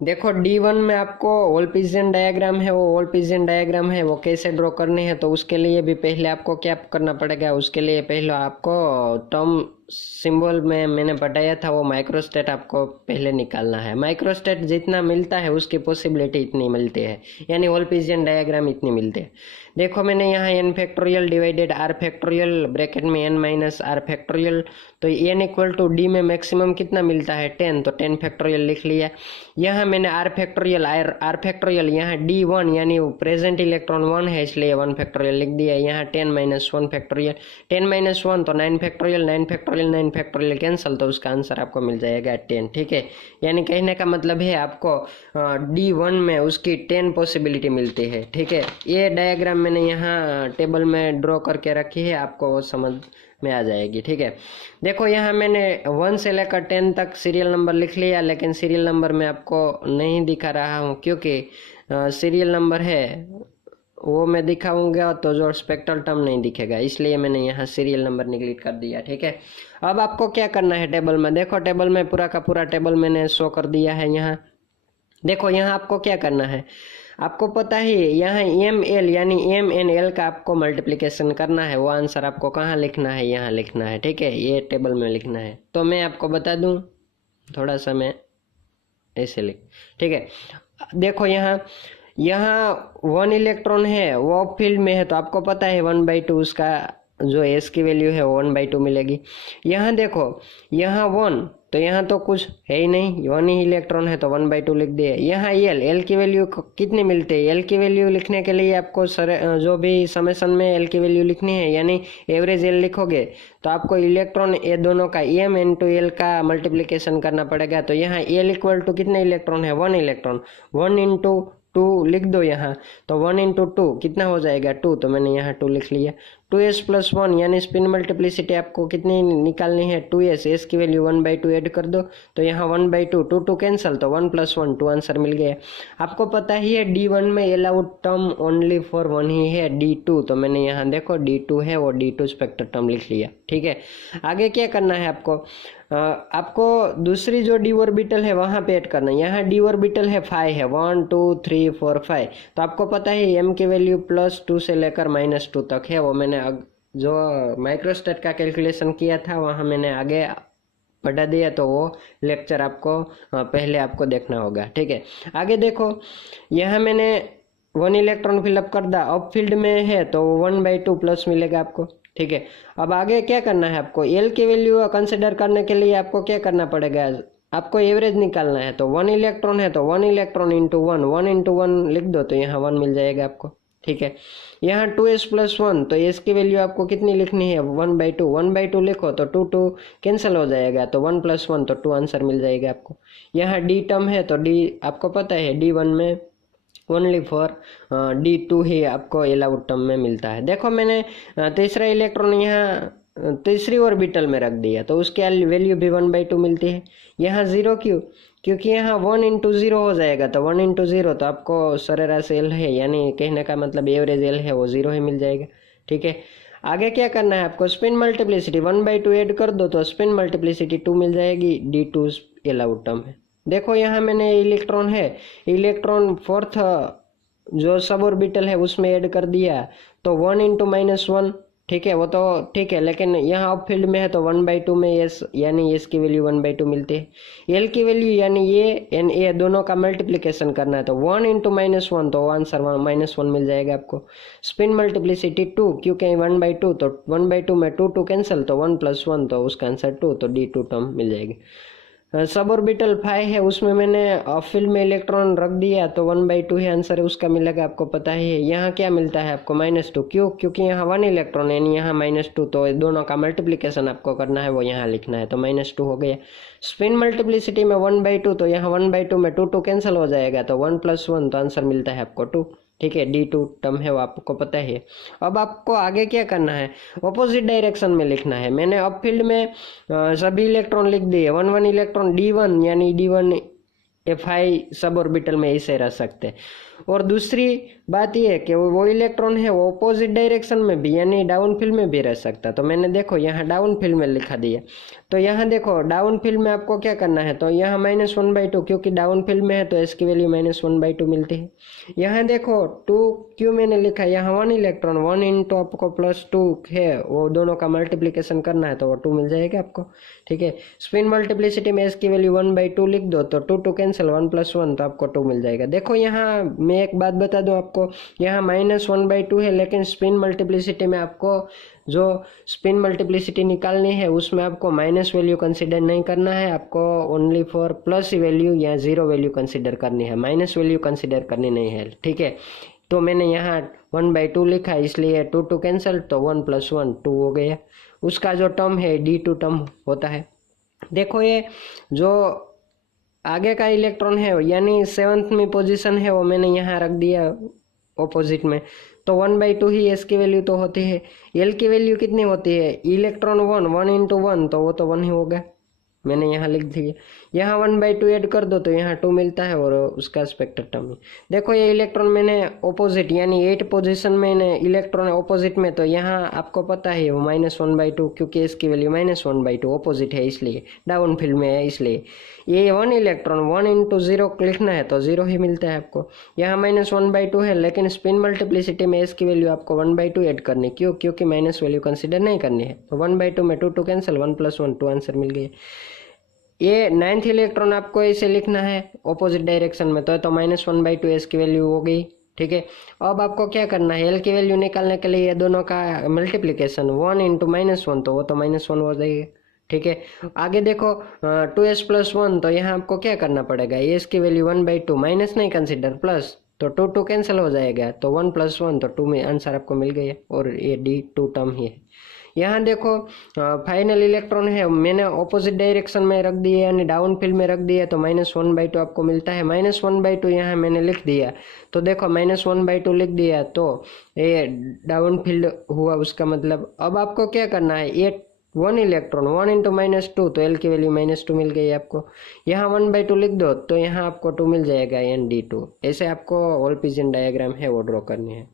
देखो D1 में आपको ओल्पिजियन डायग्राम है, वो ओल्पिजियन डायग्राम है वो कैसे ड्रॉ करने हैं, तो उसके लिए भी पहले आपको क्या करना पड़ेगा, उसके लिए पहले आपको टर्म सिंबल में मैंने बताया था वो माइक्रोस्टेट आपको पहले निकालना है। माइक्रोस्टेट जितना मिलता है उसकी पॉसिबिलिटी इतनी मिलती है, यानी ओल्पिजियन डायग्राम इतनी मिलती है। देखो मैंने यहाँ n factorial divided r factorial bracket में n माइनस r फैक्टोरियल, तो n इक्वल टू d में मैक्सिमम कितना मिलता है 10, तो 10 फैक्टोरियल लिख लिया। यहाँ मैंने r फैक्टोरियल यहाँ d1 यानी प्रेजेंट इलेक्ट्रॉन 1 है इसलिए 1 फैक्टोरियल लिख दिया। यहाँ 10 माइनस 1 फैक्टोरियल, 10 माइनस 1 तो 9 फैक्टोरियल, 9 फैक्टोरियल 9 फैक्टोरियल कैंसिल, तो उसका आंसर आपको मिल जाएगा 10। ठीक है, यानी कहने का मतलब है आपको d1 में उसकी 10 पॉसिबिलिटी मिलती है। ठीक है, ये डायग्राम मैंने यहाँ टेबल में ड्रॉ करके रखी है, आपको वो समझ में आ जाएगी। ठीक है, देखो यहाँ मैंने 1 से लेकर 10 तक सीरियल नंबर लिख लिया, लेकिन सीरियल नंबर मैं आपको नहीं दिखा रहा हूँ क्योंकि सीरियल नंबर है वो मैं दिखाऊंगा तो जो स्पेक्ट्रल टर्म नहीं दिखेगा, इसलिए मैंने यहाँ सीरियल नंबर निगलेक्ट कर दिया। ठीक है, अब आपको क्या करना है टेबल में, देखो टेबल में पूरा का पूरा टेबल मैंने शो कर दिया है। यहाँ देखो यहाँ आपको क्या करना है, आपको पता है यहाँ एम एल यानी एम एन एल का आपको मल्टीप्लिकेशन करना है, वो आंसर आपको कहाँ लिखना है, यहाँ लिखना है। ठीक है, ये टेबल में लिखना है, तो मैं आपको बता दूं, थोड़ा सा मैं ऐसे लिख। ठीक है, देखो यहाँ यहाँ 1 इलेक्ट्रॉन है वो फील्ड में है, तो आपको पता है 1/2 उसका जो एस की वैल्यू है वो 1/2 मिलेगी। यहाँ देखो यहाँ 1 तो यहाँ तो कुछ है ही नहीं, 1 ही इलेक्ट्रॉन है तो 1/2 लिख दिए। यहाँ एल की वैल्यू कितनी मिलती है, एल की वैल्यू लिखने के लिए आपको जो भी समेशन में एल की वैल्यू लिखनी है यानी एवरेज एल लिखोगे तो आपको इलेक्ट्रॉन ये दोनों का एम इंटू एल का मल्टीप्लिकेशन करना पड़ेगा। तो यहाँ एल इक्वल टू कितने इलेक्ट्रॉन है, 1 इलेक्ट्रॉन, 1 इंटू 2 लिख दो यहाँ, तो 1 इंटू 2 कितना हो जाएगा 2, तो मैंने यहाँ 2 लिख लिया। 2s प्लस 1 यानी स्पिन मल्टीप्लिसिटी आपको कितनी निकालनी है 2s, एस की वैल्यू 1/2 ऐड कर दो, तो यहाँ 1/2, 2 कैंसिल, तो 1 + 1 2 आंसर मिल गया। आपको पता ही है d1 में अलाउड टर्म ओनली फॉर 1 ही है, d2, तो मैंने यहाँ देखो d2 है वो d2 स्पेक्टर टर्म लिख लिया। ठीक है, आगे क्या करना है आपको, आपको दूसरी जो डी ऑर्बिटल है वहां पे ऐड करना है। यहाँ डी ऑर्बिटल है 5 है, 1 2 3 4 5, तो आपको पता है एम की वैल्यू +2 से लेकर -2 तक है, वो मैंने जो माइक्रोस्टेट का कैलकुलेशन किया था वहां मैंने आगे बढ़ा दिया, तो वो लेक्चर आपको पहले आपको देखना होगा। ठीक है, आगे देखो यहाँ मैंने 1 इलेक्ट्रॉन फिलअप कर दा, अब फील्ड में है तो 1/2 प्लस मिलेगा आपको। ठीक है, अब आगे क्या करना है आपको, एल की वैल्यू कंसिडर करने के लिए आपको क्या करना पड़ेगा, आपको एवरेज निकालना है। तो 1 इलेक्ट्रॉन है तो 1 इलेक्ट्रॉन इंटू 1, 1 इंटू 1 लिख दो, तो यहाँ 1 मिल जाएगा आपको। ठीक है, यहाँ 2s प्लस 1, तो एस की वैल्यू आपको कितनी लिखनी है 1/2, 1/2 लिखो तो 2 कैंसिल हो जाएगा, तो 1 + 1 तो 2 आंसर मिल जाएगा आपको। यहाँ डी टर्म है तो डी आपको पता है d1 में ओनली फॉर d2 ही आपको अलाउड टर्म में मिलता है। देखो मैंने तीसरा इलेक्ट्रॉन यहाँ तीसरी ऑर्बिटल में रख दिया, तो उसके वैल्यू भी 1/2 मिलती है। यहाँ 0 क्यों, क्योंकि यहाँ 1 इंटू 0 हो जाएगा, तो 1 इंटू 0 तो आपको सरेराश एल है यानी कहने का मतलब एवरेज एल है वो 0 ही मिल जाएगा। ठीक है, आगे क्या करना है आपको, स्पिन मल्टीप्लिसिटी 1/2 ऐड कर दो, तो स्पिन मल्टीप्लिसिटी 2 मिल जाएगी, d2 अलाउड टर्म है। देखो यहाँ मैंने इलेक्ट्रॉन है, इलेक्ट्रॉन 4th जो सब ऑर्बिटल है उसमें ऐड कर दिया, तो 1 इंटू -1, ठीक है वो तो ठीक है, लेकिन यहाँ अब फील्ड में है तो 1/2 में एस यानी एस की वैल्यू 1/2 मिलती है। एल की वैल्यू यानी ये एन ए दोनों का मल्टीप्लिकेशन करना है, तो 1 इंटू -1 तो आंसर -1 मिल जाएगा आपको। स्पिन मल्टीप्लिसिटी 2 क्योंकि 1/2 तो 1/2 में 2 कैंसिल, तो 1 + 1 तो उसका आंसर 2, तो d2 टर्म मिल जाएगी। सब ऑर्बिटल 5 है उसमें मैंने फील्ड में इलेक्ट्रॉन रख दिया, तो 1/2 ही आंसर है उसका मिलेगा, आपको पता ही है। यहाँ क्या मिलता है आपको -2, क्यों, क्योंकि यहाँ 1 इलेक्ट्रॉन है यहाँ -2, तो दोनों का मल्टीप्लिकेशन आपको करना है वो यहाँ लिखना है, तो -2 हो गया। स्पिन मल्टीप्लिसिटी में 1/2, तो यहाँ 1/2 में 2 कैंसिल हो जाएगा, तो 1 + 1 तो आंसर मिलता है आपको 2। ठीक है, d2 टर्म है वो आपको पता है। अब आपको आगे क्या करना है, ऑपोजिट डायरेक्शन में लिखना है। मैंने अब फील्ड में सभी इलेक्ट्रॉन लिख दिए, 1 इलेक्ट्रॉन d1 यानी d1 fi सब ऑर्बिटल में इसे रख सकते हैं। और दूसरी बात ये है कि वो इलेक्ट्रॉन है वो अपोजिट डायरेक्शन में भी यानी डाउन फील्ड में भी रह सकता है। तो मैंने देखो यहाँ डाउन फील्ड में लिखा दिया। तो यहाँ देखो डाउन फील्ड में आपको क्या करना है, तो यहाँ -1/2 क्योंकि डाउन फील्ड में है तो एस की वैल्यू -1/2 मिलती है। यहाँ देखो 2 क्यों मैंने लिखा, यहाँ 1 इलेक्ट्रॉन 1 इंटू आपको +2 है, वो दोनों का मल्टीप्लीकेशन करना है तो वो 2 मिल जाएगा आपको। ठीक है, स्पिन मल्टीप्लिसिटी में एस की वैल्यू 1/2 लिख दो तो 2 2 कैंसिल, 1 + 1 तो आपको 2 मिल जाएगा। देखो यहाँ मैं एक बात बता दूं आपको, यहाँ -1/2 है लेकिन स्पिन मल्टीप्लिसिटी में आपको जो स्पिन मल्टीप्लिसिटी निकालनी है उसमें आपको माइनस वैल्यू कंसिडर नहीं करना है, आपको ओनली फॉर प्लस वैल्यू या 0 वैल्यू कंसिडर करनी है, माइनस वैल्यू कंसिडर करनी नहीं है। ठीक है, तो मैंने यहाँ 1/2 लिखा इसलिए 2 2 कैंसिल तो 1 + 1 2 हो गया। उसका जो टर्म है D2 टर्म होता है। देखो ये जो आगे का इलेक्ट्रॉन है यानी 7वीं पोजीशन है वो मैंने यहाँ रख दिया ऑपोजिट में, तो 1/2 ही एस की वैल्यू तो होती है। एल की वैल्यू कितनी होती है, इलेक्ट्रॉन 1 इंटू 1 तो वो तो 1 ही होगा, मैंने यहाँ लिख दिया। यहाँ 1/2 ऐड कर दो तो यहाँ 2 मिलता है और उसका स्पेक्टर टर्म। देखो ये इलेक्ट्रॉन मैंने ऑपोजिट यानी 8 पोजीशन में इलेक्ट्रॉन ऑपोजिट में, तो यहाँ आपको पता है वो -1/2 क्योंकि इसकी वैल्यू -1/2 ऑपोजिट है इसलिए डाउन फील्ड में है, इसलिए ये 1 इलेक्ट्रॉन 1 इंटू 0 लिखना है तो 0 ही मिलता है आपको। यहाँ -1/2 है लेकिन स्पिन मल्टीप्लिसिटी में इसकी वैल्यू आपको 1/2 ऐड करनी, क्यों, क्योंकि माइनस वैल्यू कंसिडर नहीं करनी है। तो 1/2 में 2 2 कैंसिल, 1 + 1 2 आंसर मिल गया। ये 9th इलेक्ट्रॉन आपको ऐसे लिखना है ऑपोजिट डायरेक्शन में, तो -1/2 एस की वैल्यू हो गई। ठीक है, अब आपको क्या करना है, एल की वैल्यू निकालने के लिए ये दोनों का मल्टीप्लिकेशन 1 इंटू -1 तो वो तो -1 हो जाएगा। ठीक है, आगे देखो 2s + 1 तो यहाँ आपको क्या करना पड़ेगा, एस की वैल्यू 1/2 माइनस नहीं कंसिडर प्लस, तो 2 2 कैंसिल हो जाएगा तो 1 + 1 तो 2 में आंसर आपको मिल गया और ये D2 टर्म ही है। यहाँ देखो फाइनल इलेक्ट्रॉन है मैंने ऑपोजिट डायरेक्शन में रख दिए यानी डाउन फील्ड में रख दिया तो -1/2 आपको मिलता है। -1/2 यहाँ मैंने लिख दिया तो देखो -1/2 लिख दिया तो ये डाउन फील्ड हुआ उसका मतलब। अब आपको क्या करना है, ये 1 इलेक्ट्रॉन 1 इंटू -2 तो एल की वैल्यू -2 मिल गई आपको। यहाँ 1/2 लिख दो तो यहाँ आपको 2 मिल जाएगा ND2। ऐसे आपको होल पिजन डायग्राम है वो ड्रॉ करनी है।